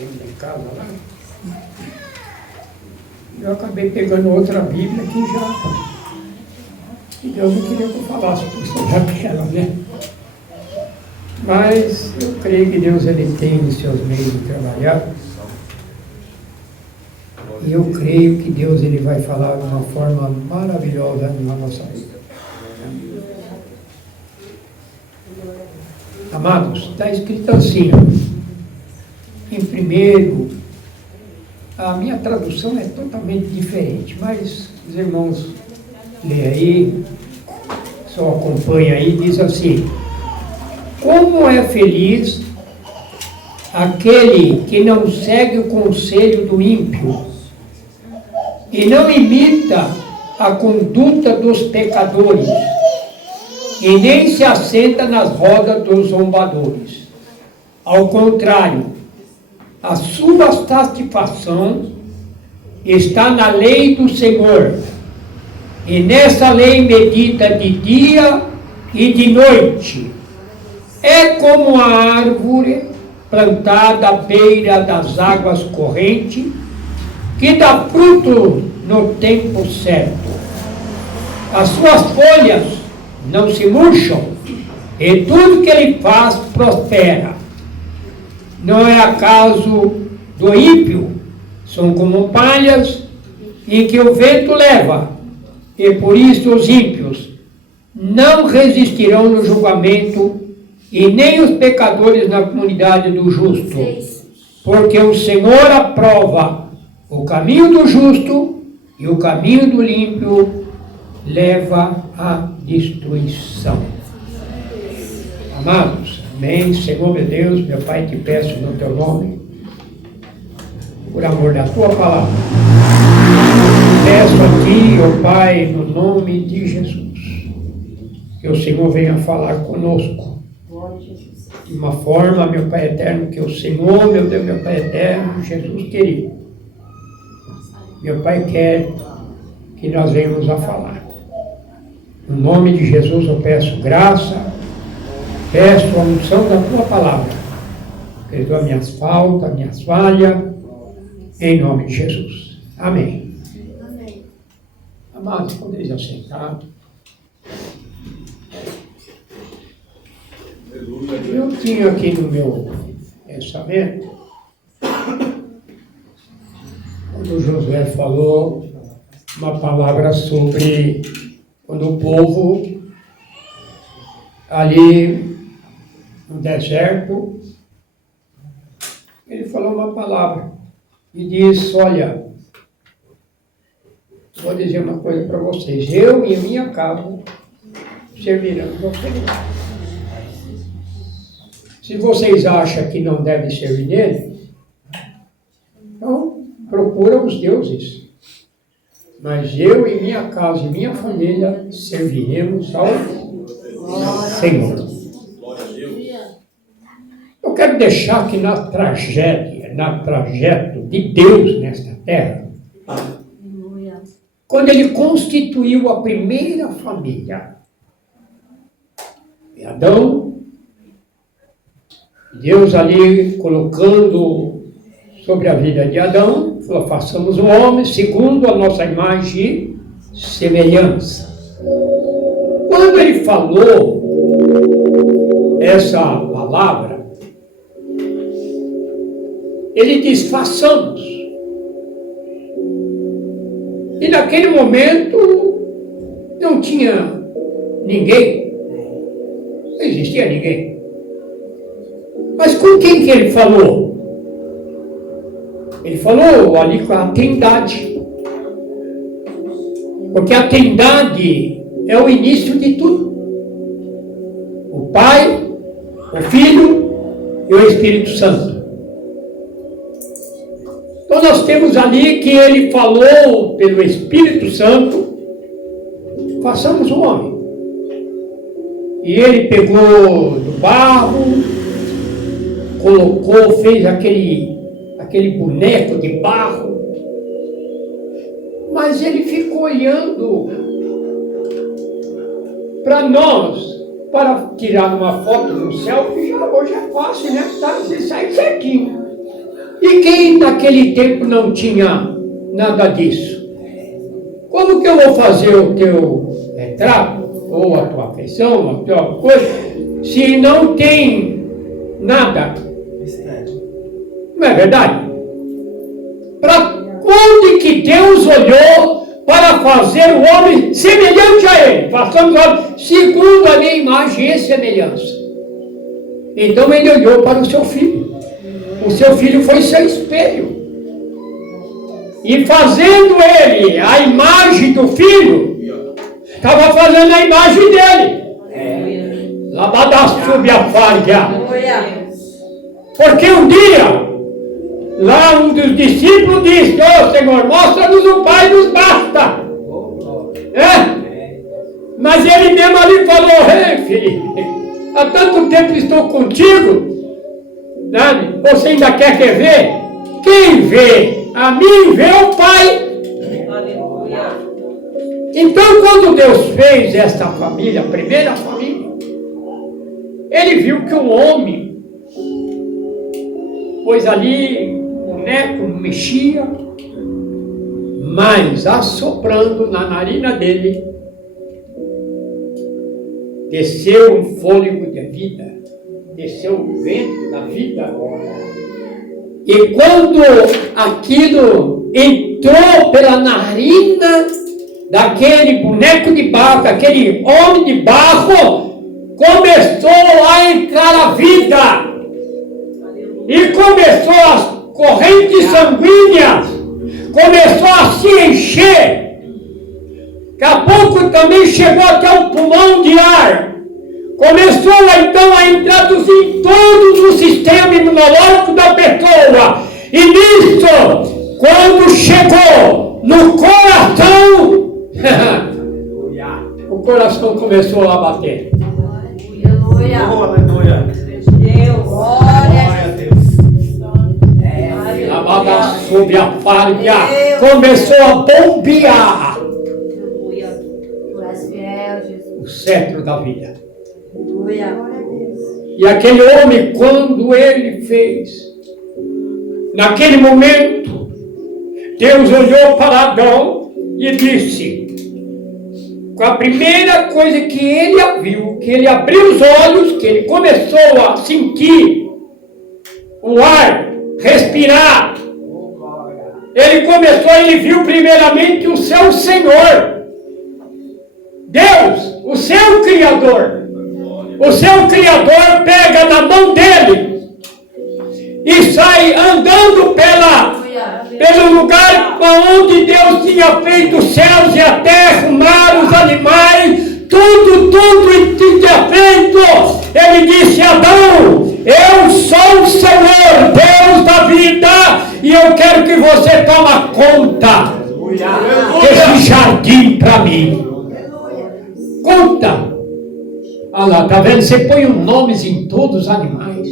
em casa lá. Eu acabei pegando outra Bíblia que Deus não queria que eu falasse sobre aquela, né? Mas eu creio que Deus ele tem os seus meios de trabalhar. E eu creio que Deus ele vai falar de uma forma maravilhosa na nossa vida. Amados, está escrito assim, em primeiro, a minha tradução é totalmente diferente, mas os irmãos lê aí, só acompanha aí, diz assim: como é feliz aquele que não segue o conselho do ímpio e não imita a conduta dos pecadores e nem se assenta nas rodas dos zombadores. Ao contrário, a sua satisfação está na lei do Senhor, e nessa lei medita de dia e de noite. É como a árvore plantada à beira das águas correntes, que dá fruto no tempo certo. As suas folhas não se murcham, e tudo que ele faz prospera. Não é acaso do ímpio, são como palhas em que o vento leva, e por isso os ímpios não resistirão no julgamento, e nem os pecadores na comunidade do justo, porque o Senhor aprova o caminho do justo, e o caminho do ímpio leva à destruição. Amados, amém. Senhor meu Deus, meu Pai, te peço no teu nome, por amor da tua palavra, peço a ti, ó Pai, no nome de Jesus, que o Senhor venha falar conosco de uma forma, meu Pai eterno, que o Senhor, meu Deus, meu Pai eterno, Jesus querido, meu Pai quer que nós venhamos a falar. No nome de Jesus eu peço graça, peço a unção da tua palavra, perdoa minhas faltas, minhas falhas, em nome de Jesus. Amém. Amém. Amados, podeis assentar. Eu tinha aqui no meu pensamento, quando o Josué falou uma palavra sobre quando o povo ali no deserto, ele falou uma palavra e disse: olha, vou dizer uma coisa para vocês, eu e minha casa serviremos ao Senhor. Se vocês acham que não devem servir nele, então procura os deuses. Mas eu e minha casa e minha família serviremos ao Senhor. Eu quero deixar que na trajeto de Deus nesta terra, quando ele constituiu a primeira família, Adão, Deus ali colocando sobre a vida de Adão, falou: façamos o homem segundo a nossa imagem e semelhança. Quando ele falou essa palavra, ele diz: façamos. E naquele momento não tinha ninguém, não existia ninguém. Mas com quem que ele falou? Ele falou ali com a Trindade. Porque a Trindade é o início de tudo. O Pai, o Filho e o Espírito Santo. Então nós temos ali que ele falou pelo Espírito Santo: façamos o homem. E ele pegou do barro, colocou, fez aquele boneco de barro, mas ele ficou olhando para nós, para tirar uma foto no céu, que já hoje é fácil, né? Tá, você sai certinho. E E quem naquele tempo não tinha nada disso? Como que eu vou fazer o teu retrato, ou a tua afeição, a tua coisa, se não tem nada? Não é verdade? Para onde que Deus olhou para fazer o homem semelhante a ele? Façamos o homem segundo a minha imagem e semelhança. Então ele olhou para o seu filho. O seu filho foi seu espelho. E fazendo ele a imagem do filho, estava fazendo a imagem dele. Labadassube a farga. Porque um dia, lá um dos discípulos disse: "Ô Senhor, mostra-nos o Pai, nos basta." Mas ele mesmo ali falou: "Ei, filho, há tanto tempo estou contigo, né? Você ainda quer ver? Quem vê a mim vê o Pai." Então, quando Deus fez esta família, a primeira família, ele viu que o homem, pois ali o boneco não mexia, mas assoprando na narina dele, desceu um fôlego de vida, desceu o vento da vida. E quando aquilo entrou pela narina daquele boneco de barro, daquele homem de barro, começou a entrar a vida. E começou as correntes sanguíneas, começou a se encher. Daqui a pouco também chegou até o pulmão de ar. Começou então a introduzir todo o sistema imunológico da pessoa. E nisso, quando chegou no coração, o coração começou a bater. Aleluia. Glória a Deus. Sobre a falha, começou a bombear o centro da vida. E aquele homem, quando ele fez, naquele momento, Deus olhou para Adão e disse, com a primeira coisa que ele viu, que ele abriu os olhos, que ele começou a sentir o ar, respirar, ele viu primeiramente o seu Senhor, Deus, o seu Criador. O seu Criador pega na mão dele e sai andando pelo lugar onde Deus tinha feito os céus e a terra, o mar, os animais, tudo tinha feito. Ele disse: Adão, eu sou o Senhor, Deus da vida, e eu quero que você tome conta desse jardim para mim. Conta. Olha lá, está vendo? Você põe os nomes em todos os animais,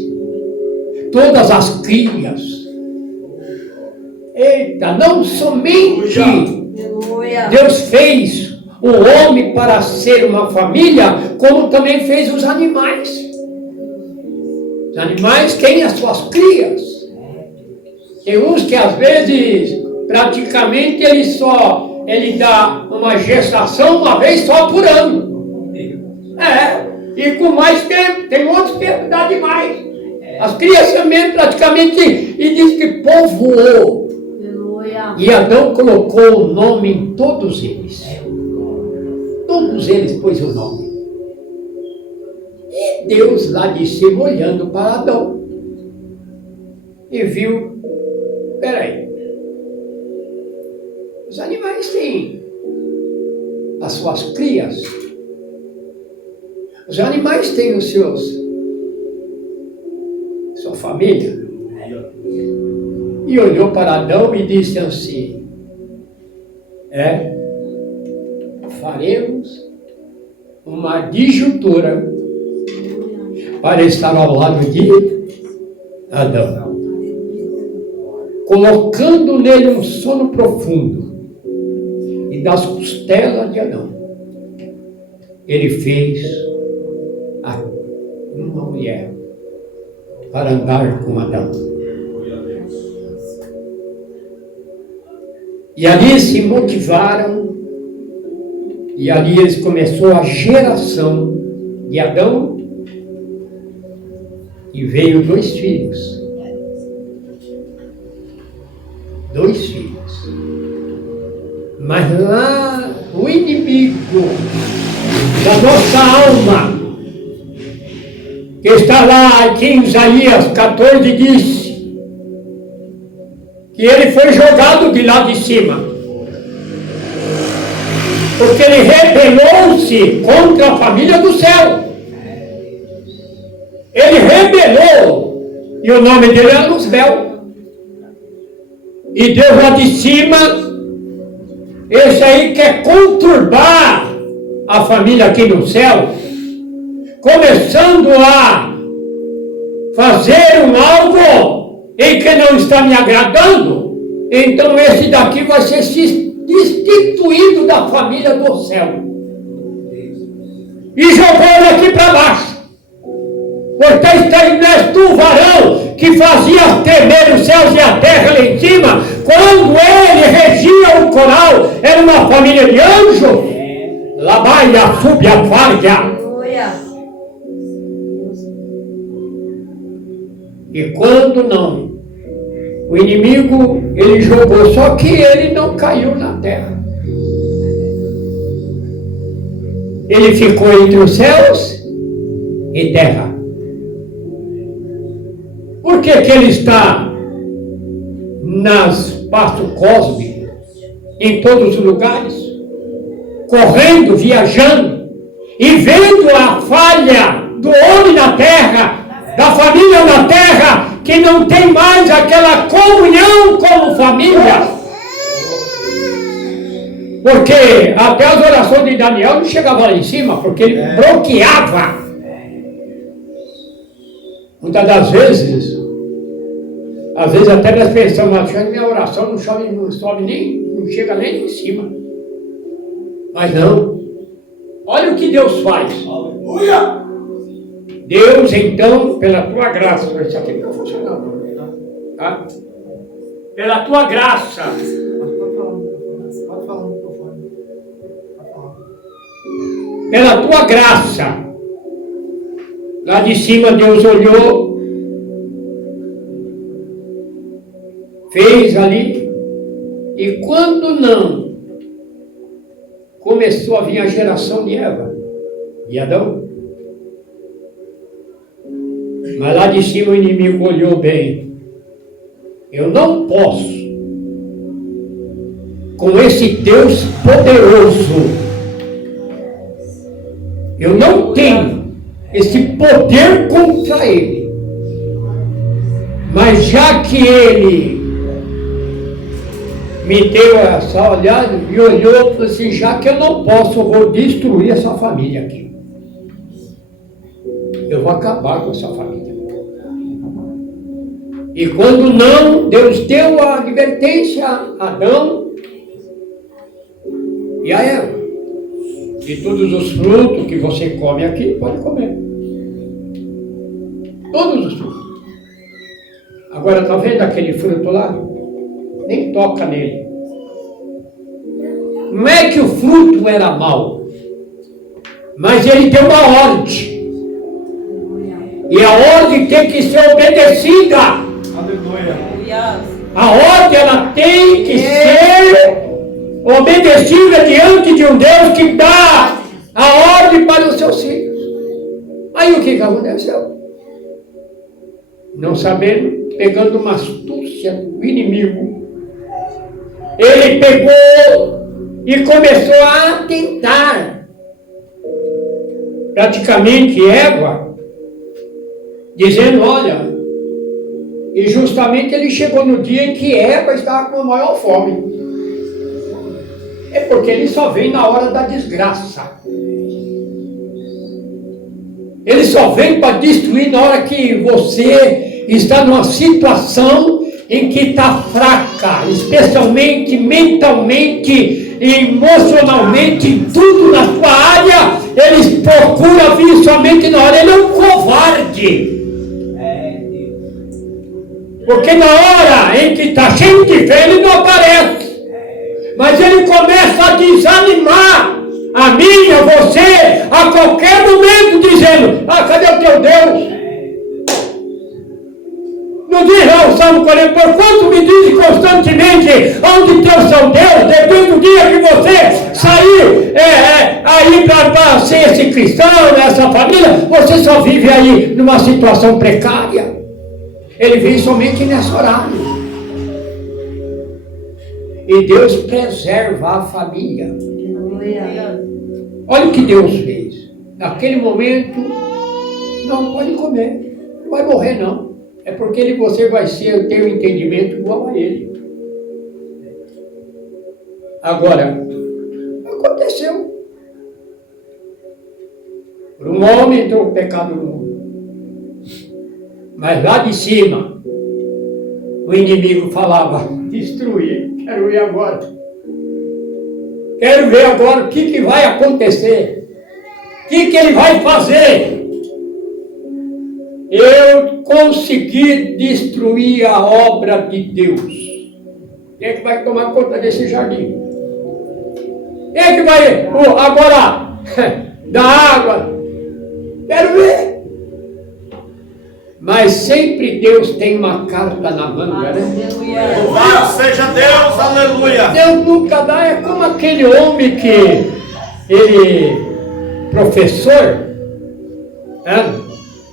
todas as crias. Eita, não somente Deus fez o homem para ser uma família, como também fez os animais. Os animais têm as suas crias. Tem uns que às vezes, praticamente, ele dá uma gestação uma vez só por ano. E com mais tempo, tem outros que dá demais. As crias também praticamente, e diz que povoou. E Adão colocou o nome em todos eles. Todos eles pôs o nome. E Deus lá de cima olhando para Adão. E viu, peraí, os animais têm as suas crias. Os animais têm sua família. E olhou para Adão e disse assim: faremos uma disjuntura para estar ao lado de Adão, colocando nele um sono profundo, e das costelas de Adão ele fez uma mulher para andar com Adão. E ali se motivaram, e ali eles começou a geração de Adão, e veio 2 filhos. 2 filhos. Mas lá, o inimigo da nossa alma, que está lá aqui em Isaías 14, disse que ele foi jogado de lá de cima, porque ele rebelou-se contra a família do céu. Ele rebelou, e o nome dele era Luzbel. E Deus lá de cima, esse aí quer conturbar a família aqui no céu, começando a fazer algo em que não está me agradando. Então esse daqui vai ser destituído da família do céu. E jogou ele aqui para baixo. Porque está neste o varão que fazia tremer os céus e a terra lá em cima. Quando ele regia o coral, era uma família de anjos. Labaia, sube a farga. E quando não, o inimigo, ele jogou, só que ele não caiu na terra. Ele ficou entre os céus e terra. Por que que ele está nas espaço cósmico, em todos os lugares, correndo, viajando, e vendo a falha do homem na terra, da família na terra, que não tem mais aquela comunhão como família. Porque até as orações de Daniel não chegavam lá em cima, porque ele bloqueava. Muitas das vezes, até nós pensamos, achando minha oração não sobe nem, não chega nem em cima. Mas não. Olha o que Deus faz. Aleluia! Deus, então, pela tua graça, isso aqui não está funcionando, tá? Pela tua graça, pela tua graça, lá de cima Deus olhou, fez ali, e quando não, começou a vir a geração de Eva, de Adão. Mas lá de cima o inimigo olhou bem. Eu não posso, com esse Deus poderoso, eu não tenho esse poder contra ele. Mas já que ele me deu essa olhada e olhou e falou assim, já que eu não posso, eu vou destruir essa família aqui. Eu vou acabar com essa família. E quando não, Deus deu a advertência a Adão e a Eva. De todos os frutos que você come aqui, pode comer. Todos os frutos. Agora, está vendo aquele fruto lá? Nem toca nele. Não é que o fruto era mau, mas ele deu uma ordem. E a ordem tem que ser obedecida. A ordem ela tem que ser obedecida diante de um Deus que dá a ordem para os seus filhos. Aí o que aconteceu? Não sabendo, pegando uma astúcia do inimigo, ele pegou e começou a tentar. Praticamente Eva, dizendo, olha, e justamente ele chegou no dia em que Eva estava com a maior fome. É porque ele só vem na hora da desgraça. Ele só vem para destruir na hora que você está numa situação em que está fraca, especialmente mentalmente, emocionalmente, tudo na sua área, ele procura vir somente na hora. Ele é um covarde. Porque na hora em que está cheio de fé, ele não aparece. Mas ele começa a desanimar a mim, a você, a qualquer momento, dizendo: cadê o teu Deus? Não diz lá o Salmo 40, porquanto me diz constantemente onde teu São Deus, depois do dia que você saiu aí para ser esse cristão, essa família, você só vive aí numa situação precária. Ele vem somente nesse horário. E Deus preserva a família. Olha o que Deus fez. Naquele momento, não pode comer, não vai morrer não. É porque você vai ter um entendimento igual a ele. Agora, aconteceu. Por um homem entrou o pecado no mundo. Mas lá de cima, o inimigo falava: destruir, quero ver agora. Quero ver agora o que vai acontecer. O que ele vai fazer. Eu consegui destruir a obra de Deus. Quem é que vai tomar conta desse jardim? Quem é que vai agora dar água? Quero ver. Mas sempre Deus tem uma carta na manga, né? Louvado seja Deus, aleluia. Deus nunca dá, é como aquele homem que professor, né?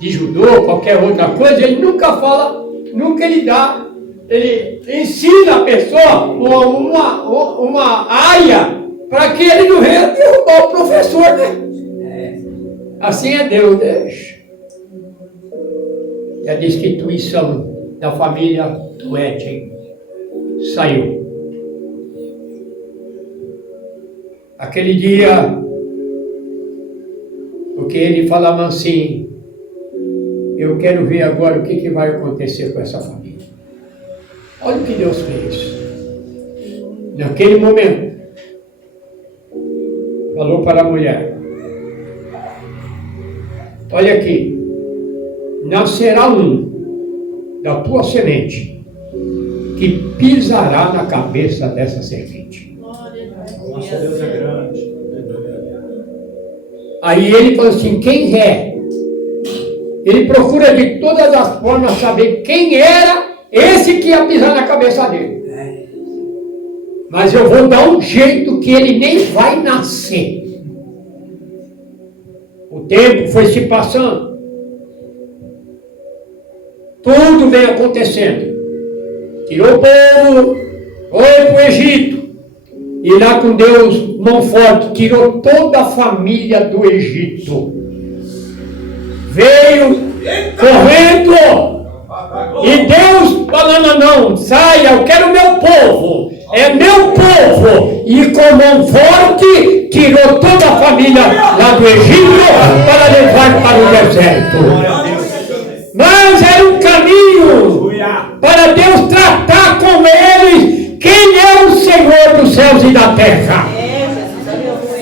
De judô, qualquer outra coisa, ele nunca fala, nunca ele dá, ele ensina a pessoa uma aia para que ele não venha derrubar o professor, né? Assim é Deus, deixa. E a destituição da família do Edgen saiu. Aquele dia, porque ele falava assim: eu quero ver agora o que vai acontecer com essa família. Olha o que Deus fez. Naquele momento, falou para a mulher: olha aqui, nascerá um da tua semente que pisará na cabeça dessa serpente. Nosso Deus é grande. Aí ele falou assim: quem é? Ele procura de todas as formas saber quem era esse que ia pisar na cabeça dele. Mas eu vou dar um jeito que ele nem vai nascer. O tempo foi se passando. Tudo vem acontecendo. Tirou o povo, foi para o Egito. E lá com Deus, mão forte, tirou toda a família do Egito. Veio correndo, e Deus falando: não, saia, eu quero meu povo, é meu povo. E com mão forte tirou toda a família lá do Egito para levar para o deserto. Mas era um caminho para Deus tratar com eles quem é o Senhor dos céus e da terra.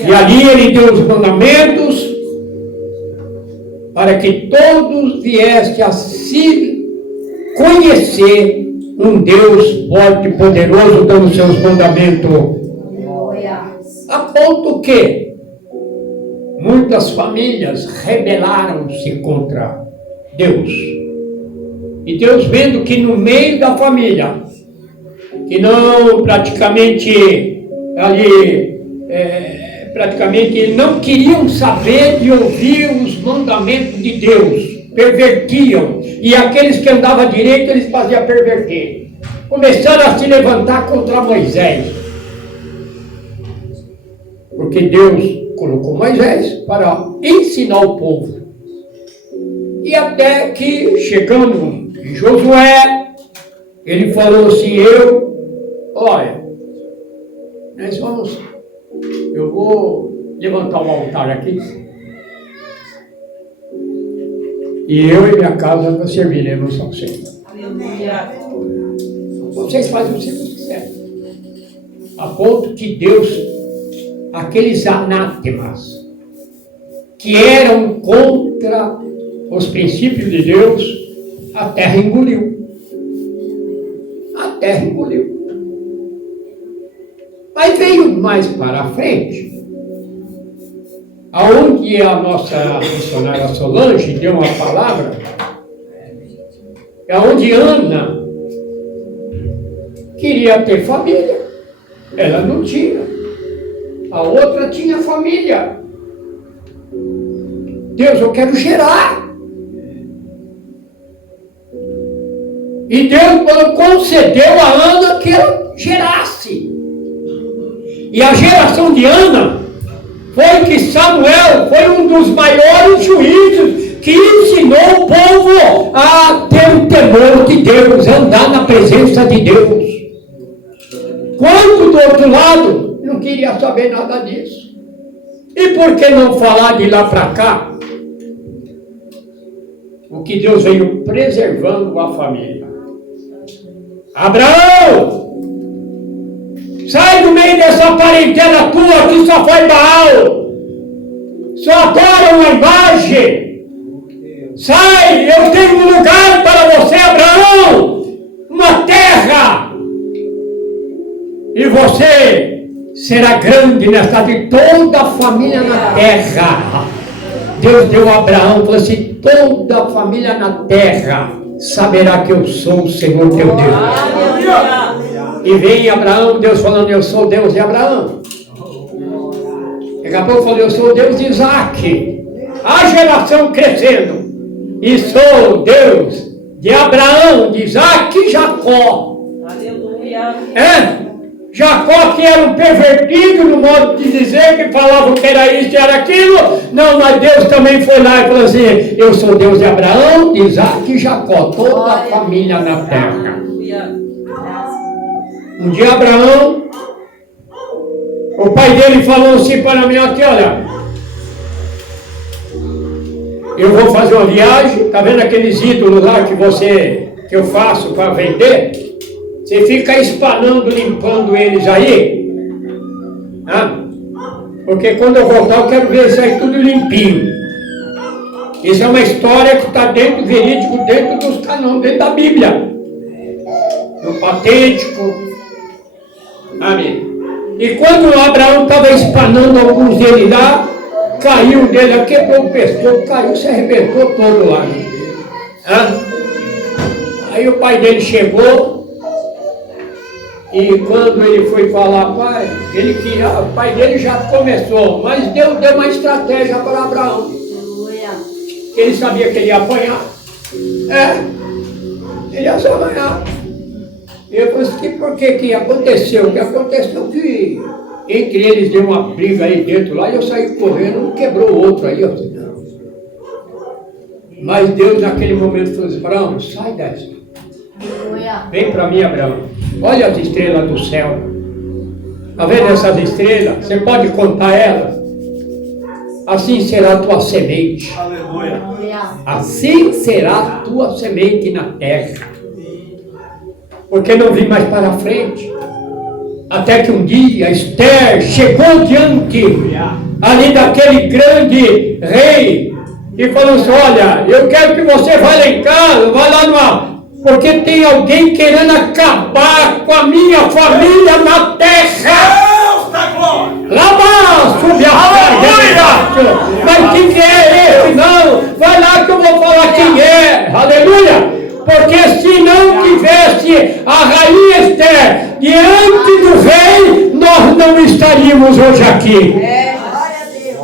E ali ele deu os mandamentos para que todos viessem a se conhecer um Deus forte e poderoso, dando seus mandamentos. A ponto que muitas famílias rebelaram-se contra Deus. E Deus, vendo que no meio da família, que não praticamente não queriam saber de ouvir os mandamentos de Deus, pervertiam, e aqueles que andavam direito, eles faziam perverter. Começaram a se levantar contra Moisés, porque Deus colocou Moisés para ensinar o povo. E até que, chegando em Josué, ele falou assim: olha, eu vou levantar um altar aqui, e eu e minha casa serviremos ao Senhor. Vocês fazem o que vocês quiserem. A ponto que Deus, aqueles anátemas que eram contra os princípios de Deus, a terra engoliu. A terra engoliu. Aí veio mais para frente, aonde a nossa missionária Solange deu uma palavra, aonde Ana queria ter família, ela não tinha, a outra tinha família. Deus, eu quero gerar. E Deus concedeu a Ana que ela gerasse. E a geração de Ana foi que Samuel foi um dos maiores juízes que ensinou o povo a ter o temor de Deus, andar na presença de Deus. Quando do outro lado não queria saber nada disso. E por que não falar de lá para cá? O que Deus veio preservando a família. Abraão, sai do meio dessa parentela tua que só foi Baal, só adora uma imagem. Sai, eu tenho um lugar para você, Abraão, uma terra, e você será grande nessa de toda a família na terra. Deus deu a Abraão, falou assim, toda a família na terra saberá que eu sou o Senhor teu Deus. E vem Abraão, Deus falando, eu sou o Deus de Abraão. Daqui a pouco falou, eu sou o Deus de Isaac. A geração crescendo. E sou o Deus de Abraão, de Isaac e Jacó. Aleluia. Jacó, que era um pervertido no modo de dizer, que falava que era isso e era aquilo. Não, mas Deus também foi lá e falou assim, eu sou Deus de Abraão, de Isaac e Jacó, toda a família na terra. Um dia Abraão, o pai dele falou assim para mim, aqui olha, eu vou fazer uma viagem, tá vendo aqueles ídolos lá que eu faço para vender? Você fica espanando, limpando eles aí, né? Porque quando eu voltar eu quero ver isso aí tudo limpinho. Isso é uma história que está dentro, verídico, dentro dos canônicos, dentro da Bíblia. No patético. Amém. E quando Abraão estava espanando alguns deles lá, caiu dele, quebrou o pescoço, caiu, se arrebentou todo lá. Aí o pai dele chegou. E quando ele foi falar, pai, o pai dele já começou, mas Deus deu uma estratégia para Abraão. Ele sabia que ele ia apanhar. Ele ia só apanhar. E eu falei assim, por que aconteceu? O que aconteceu que entre eles deu uma briga aí dentro lá, e eu saí correndo, um quebrou o outro aí, ó. Mas Deus naquele momento falou assim, Abraão, sai dessa. Vem para mim, Abraão. Olha as estrelas do céu. Está vendo essas estrelas? Você pode contar elas? Assim será a tua semente. Aleluia. Assim será a tua semente na terra. Porque não vi mais para frente. Até que um dia Esther chegou diante ali daquele grande rei e falou assim, olha, eu quero que você vá lá em casa, vá lá numa... Porque tem alguém querendo acabar com a minha família na terra. Deus da glória. Lá subi a família. Mas quem é esse? Não. Vai lá que eu vou falar quem é. Aleluia. Porque se não tivesse a rainha Esther diante do rei, nós não estaríamos hoje aqui.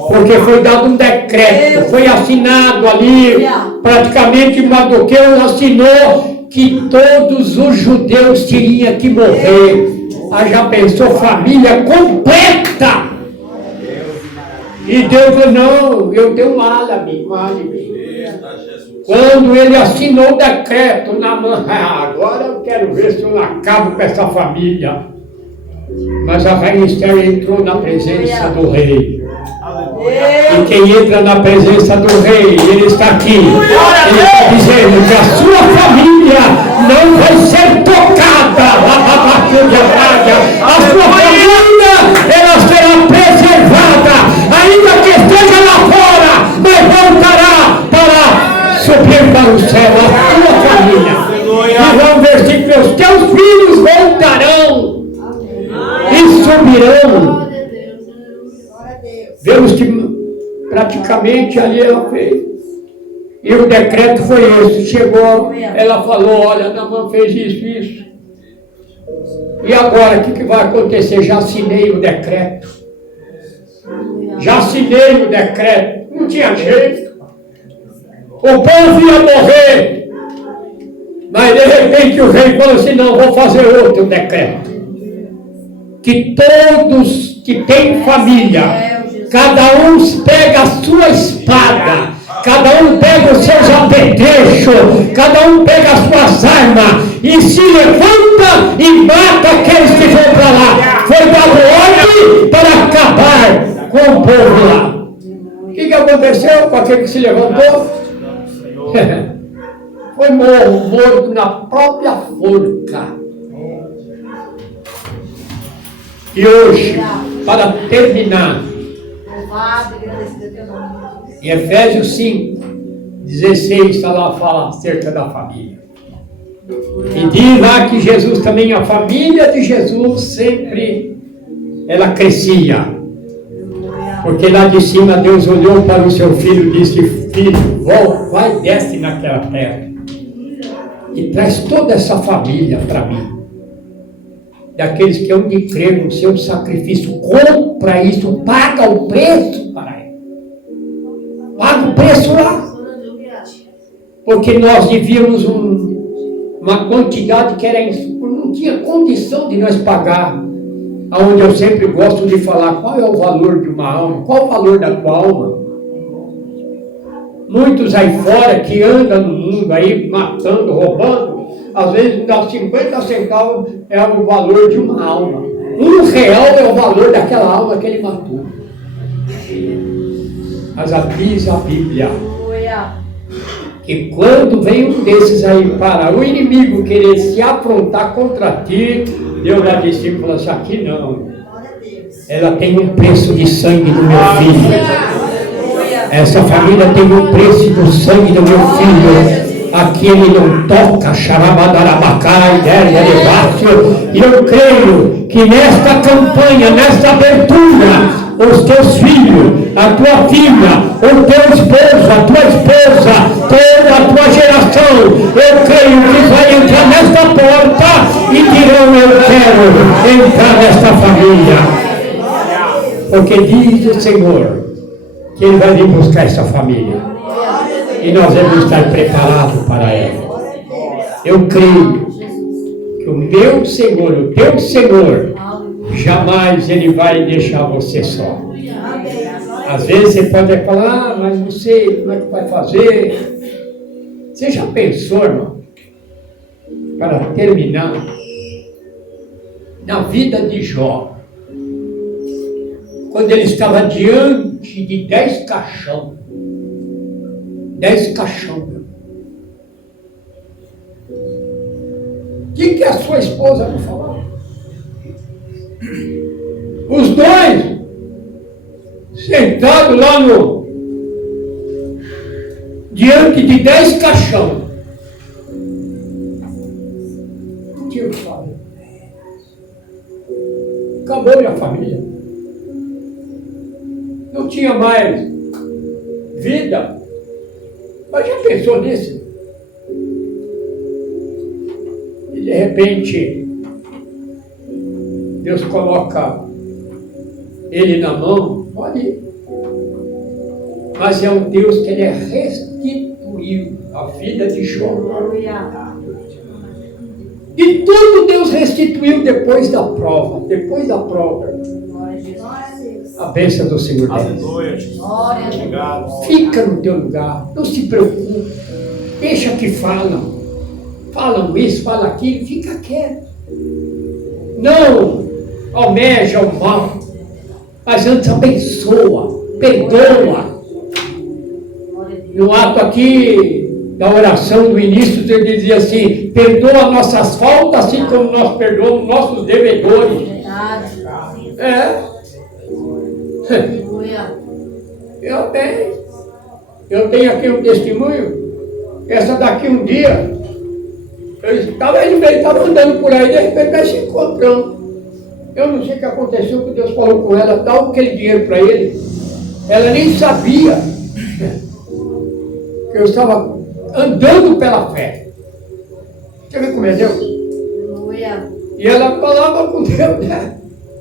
Porque foi dado um decreto, foi assinado ali, praticamente Mardoqueu assinou que todos os judeus tinham que morrer. Já pensou, família completa. E Deus falou, não, eu tenho um álibi. Quando ele assinou o decreto na mão, agora eu quero ver se eu acabo com essa família. Mas a rainha Esther entrou na presença do rei. E quem entra na presença do rei, ele está aqui. Ele está dizendo que a sua família não vai ser tocada. A sua família, ela será preservada. Ainda que esteja lá fora, mas voltará para subir para o céu. A sua família. E vamos ver se os teus filhos voltarão e subirão virão. Vemos que praticamente ali ela fez. E o decreto foi esse. Chegou, ela falou, olha, Naamã fez isso. E agora, o que vai acontecer? Já assinei o decreto. Não tinha jeito. O povo ia morrer. Mas de repente o rei falou assim, não, vou fazer outro decreto. Que todos que têm família, cada um pega a sua espada, cada um pega os seus apetrechos, cada um pega as suas armas e se levanta e mata aqueles que vão para lá. Foi dado ordem para acabar com o povo lá. O que aconteceu com aquele que se levantou? Foi morto na própria forca. E hoje, para terminar, em Efésios 5, 16 está lá, fala acerca da família. E diz lá que Jesus também, a família de Jesus sempre ela crescia. Porque lá de cima Deus olhou para o seu filho e disse, filho, volta, vai, desce naquela terra. E traz toda essa família para mim. Daqueles que hão de crer no seu sacrifício, compra isso, paga o preço para ele. Paga o preço lá. Porque nós devíamos uma quantidade que era não tinha condição de nós pagar. Onde eu sempre gosto de falar, qual é o valor de uma alma? Qual o valor da tua alma? Muitos aí fora que andam no mundo aí matando, roubando, às vezes dá 50 centavos é o valor de uma alma. R$1 é o valor daquela alma que ele matou. Mas diz a Bíblia que quando vem um desses aí para o inimigo querer se afrontar contra ti, Deus lá disse e falou assim, aqui não. Ela tem um preço de sangue do meu filho. Essa família tem um preço do sangue do meu filho. Aqui ele não toca, xarabadarabacai, derga, e eu creio que nesta campanha, nesta abertura, os teus filhos, a tua filha, o teu esposo, a tua esposa, toda a tua geração, eu creio que vai entrar nesta porta e dirão, eu quero entrar nesta família. Porque diz o Senhor que Ele vai vir buscar essa família. E nós devemos estar preparados para ela. Eu creio que o meu Senhor, o teu Senhor, jamais Ele vai deixar você só. Às vezes você pode falar, mas não sei como é que vai fazer. Você já pensou, irmão? Para terminar, na vida de Jó, quando ele estava diante de 10 caixão, 10 caixão. O que a sua esposa não falou? Os dois sentados lá diante de 10 caixão. Não tinha o que fazer. Acabou a família. Não tinha mais vida. Mas já pensou nisso? E de repente, Deus coloca ele na mão, pode ir. Mas é um Deus que ele restituiu a vida de Jó. E tudo Deus restituiu depois da prova. Depois da prova. A bênção do Senhor Deus. Fica no teu lugar, não se preocupe. Deixa que falam. Falam isso, falam aquilo, fica quieto. Não almeja o mal, mas antes abençoa, perdoa. No ato aqui da oração do início, ele dizia assim: perdoa nossas faltas, assim como nós perdoamos nossos devedores. Eu tenho aqui um testemunho. Essa daqui um dia, ele estava andando por aí, de repente nós se encontramos. Eu não sei o que aconteceu, que Deus falou com ela, dá aquele dinheiro para ele. Ela nem sabia que eu estava andando pela fé. Você vê como é Deus? Aleluia. E ela falava com Deus, né?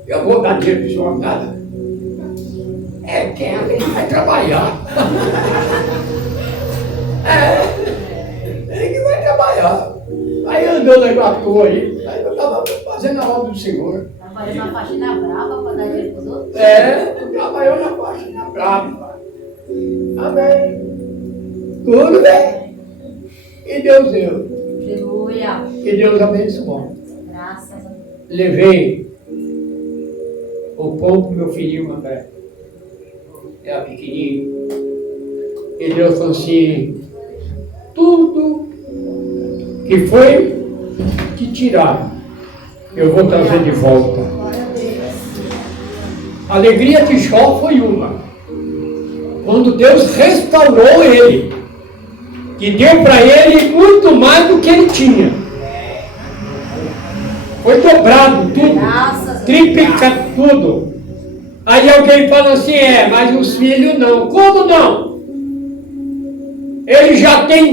Eu vou dar dinheiro para sua nada. É, quem é que vai trabalhar? Ele que vai trabalhar. Aí andou negócio aí, aí eu estava fazendo a obra do Senhor. Trabalhou na faxina brava para dar dinheiro para os outros? Trabalhou na faxina brava. Amém. Tudo bem. E Deus deu. Aleluia. Que Deus abençoou. Graças a Deus. Levei o pão para o meu filhinho André. Era pequenininho. E Deus falou assim, tudo que foi te tirar, eu vou trazer de volta. A alegria de Jó foi uma. Quando Deus restaurou ele, que deu para ele muito mais do que ele tinha. Foi dobrado tudo, triplicado tudo. Aí alguém fala assim, mas os filhos não. Como não? Ele já tem